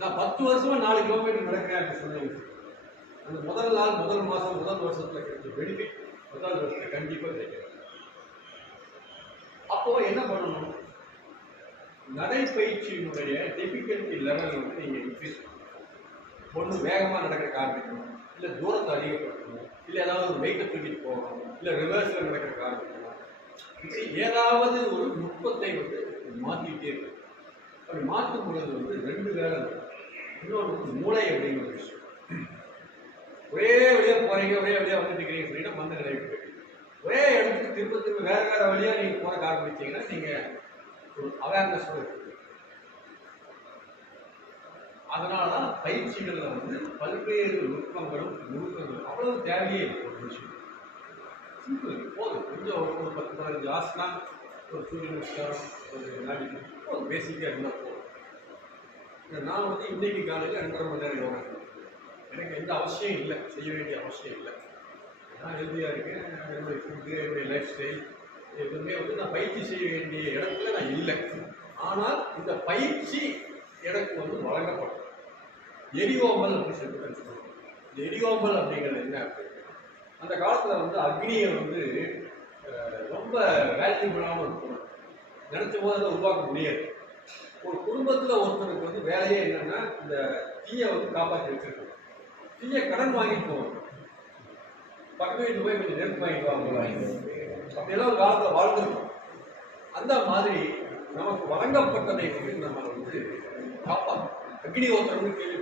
நான் 10 வருஷமா 4 கிலோமீட்டர் நடக்கிறேன் அப்படின்னு சொன்னேன். அந்த முதல் நாள், முதல் மாதம், முதல் வருஷத்துல கிடைச்ச பெனிஃபிட் முதல் வருஷத்துல கண்டிப்பாக கிடைக்கிறது. அப்போ என்ன பண்ணணும்? நடைப்பயிற்சியினுடைய டிஃபிகல்ட்டி லெவல் வந்து நீங்கள் இன்க்ரீஸ் பண்ணணும். ஒன்று வேகமாக நடக்கிறதுக்கு ஆரம்பிக்கணும், இல்லை தூரத்தை அதிகப்படுத்தணும், இல்லை ஏதாவது ஒரு வெயிட்டை தூக்கிட்டு போகணும், இல்லை ரிவர்ஸில் நடக்கிறதுக்கு ஆரம்பிக்கணும். இப்படி ஏதாவது ஒரு நுட்பத்தை வந்து மாற்றிக்கிட்டே இருக்கும். அப்படி மாற்றும் பொழுது வந்து 2 வேலை. இன்னொன்று மூளை அப்படிங்கிற விஷயம். ஒரே வழியாக போகிறீங்க, ஒரே வழியாக வந்துட்டு இருக்கிறீங்க அப்படின்னா மந்த நிலைக்கு போயிடுங்க. ஒரே இடத்துக்கு திரும்ப திரும்ப வேறு வேறு வழியாக நீங்கள் போக ஆரம்பிச்சீங்கன்னா நீங்கள் ஒரு அவேர்னஸோடு இருக்கு. அதனால தான் பயிற்சிகளில் வந்து பல்வேறு நுட்பங்களும் நுணுக்கங்களும் அவ்வளவு தேவையே இல்லை. ஒரு விஷயம் சிம்பிள் போதும். கொஞ்சம் ஒரு 10-15 ஆசனா, ஒரு சூரிய நமஸ்காரம், ஒரு நாடி ஒரு பேசிக்காக இருந்தால் போதும். நான் வந்து இன்னைக்கு காலையில் 2.5 மணி நேரம் யோகா. எனக்கு எந்த அவசியம் இல்லை, செய்ய வேண்டிய அவசியம் இல்லை. நான் ஹெல்த்தியாக இருக்கேன். என்னுடைய ஃபுட்டு, என்னுடைய லைஃப் ஸ்டைல் எதுவுமே வந்து நான் பயிற்சி செய்ய வேண்டிய இடத்துல நான் இல்லை. ஆனால் இந்த பயிற்சி எனக்கு வந்து வழங்கப்படும். எரியோம்பல் அப்படின்னு சொல்லிட்டு சொல்லுவோம். இந்த எரியோம்பல் அப்படிங்கிறது என்ன அப்படின்னா, அந்த காலத்தில் வந்து அக்னியை வந்து ரொம்ப வேல்யூபிளான ஒரு பொருள். நினச்ச போது அதை உருவாக்க முடியாது. ஒரு குடும்பத்தில் ஒருத்தருக்கு வந்து வேலையே என்னன்னா இந்த தீயை வந்து காப்பாற்றி வச்சிருக்கணும். தீயை கடன் வாங்கிட்டு போகணும். பக்கத்து வீட்டு போய் கொஞ்சம் நெருப்பு வாங்கிட்டு வாங்க, அப்படியெல்லாம் ஒரு காலத்தில் வாழ்ந்துருக்கோம். அந்த மாதிரி நமக்கு வழங்கப்பட்டதை வந்து நம்ம வந்து காப்பாற்றணும். அக்னி ஓத்திரம்னு கேள்வி